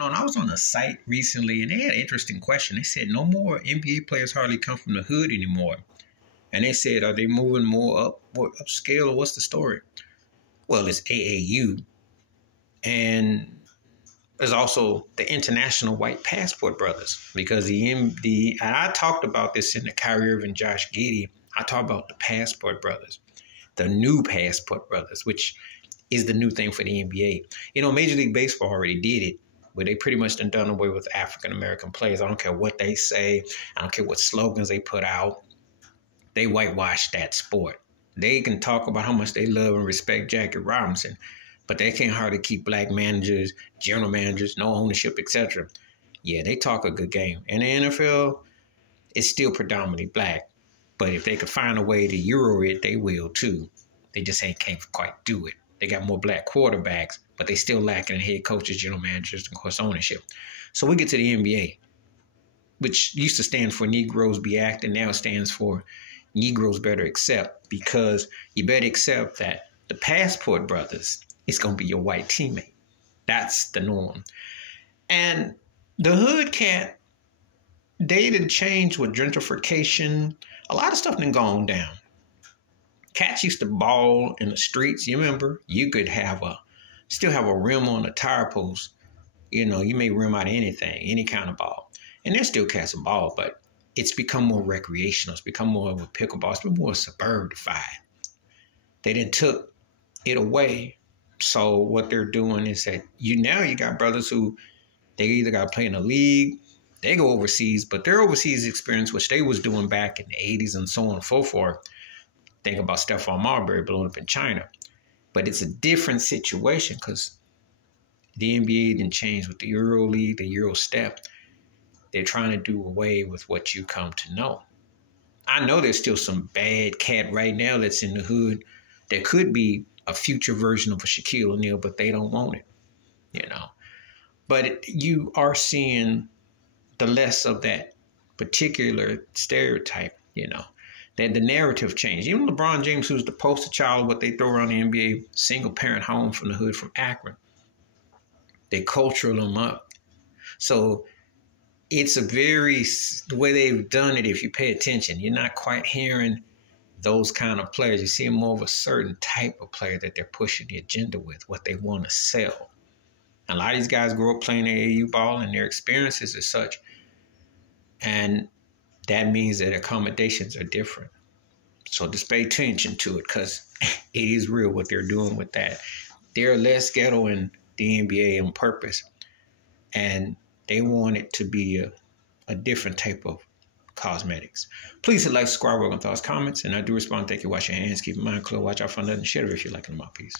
On. I was on a site recently and they had an interesting question. They said no more NBA players hardly come from the hood anymore. And they said, are they moving more up or upscale or what's the story? Well, it's AAU. And there's also the International White Passport Brothers because and I talked about this in the Kyrie Irving, Josh Giddey. I talked about the Passport Brothers, the new Passport Brothers, which is the new thing for the NBA. You know, Major League Baseball already did it, where they pretty much done away with African-American players. I don't care what they say. I don't care what slogans they put out. They whitewash that sport. They can talk about how much they love and respect Jackie Robinson, but they can't hardly keep black managers, general managers, no ownership, etc. Yeah, they talk a good game. And the NFL is still predominantly black, but if they could find a way to Euro it, they will too. They just can't quite do it. They got more black quarterbacks, but they still lacking in head coaches, general managers, and of course ownership. So we get to the NBA, which used to stand for Negroes Be Acting, now it stands for Negroes Better Accept, because you better accept that the Passport Brothers is going to be your white teammate. That's the norm. And the hood they didn't change with gentrification. A lot of stuff done gone down. Cats used to ball in the streets. You remember, you could still have a rim on a tire post. You know, you may rim out anything, any kind of ball. And there's still cats and ball, but it's become more recreational. It's become more of a pickleball. It's been more suburbified. They then took it away. So what they're doing is that you got brothers who they either got to play in a league, they go overseas, but their overseas experience, which they was doing back in the 80s and so on and so forth, think about Stephon Marbury blowing up in China. But it's a different situation because the NBA didn't change with the Euro League, the Euro Step. They're trying to do away with what you come to know. I know there's still some bad cat right now that's in the hood that could be a future version of a Shaquille O'Neal, but they don't want it, you know. But you are seeing the less of that particular stereotype, you know. That the narrative changed. Even LeBron James, who's the poster child of what they throw around the NBA, single-parent home from the hood from Akron. They cultural them up. So it's the way they've done it, if you pay attention, you're not quite hearing those kind of players. You see more of a certain type of player that they're pushing the agenda with, what they want to sell. And a lot of these guys grow up playing AAU ball and their experiences as such. And that means that accommodations are different. So just pay attention to it because it is real what they're doing with that. They're less ghetto in the NBA on purpose. And they want it to be a different type of cosmetics. Please hit like, subscribe, work on thoughts, comments, and I do respond. Thank you. Wash your hands. Keep your mind clear. Watch out for nothing. Share it if you like in my piece.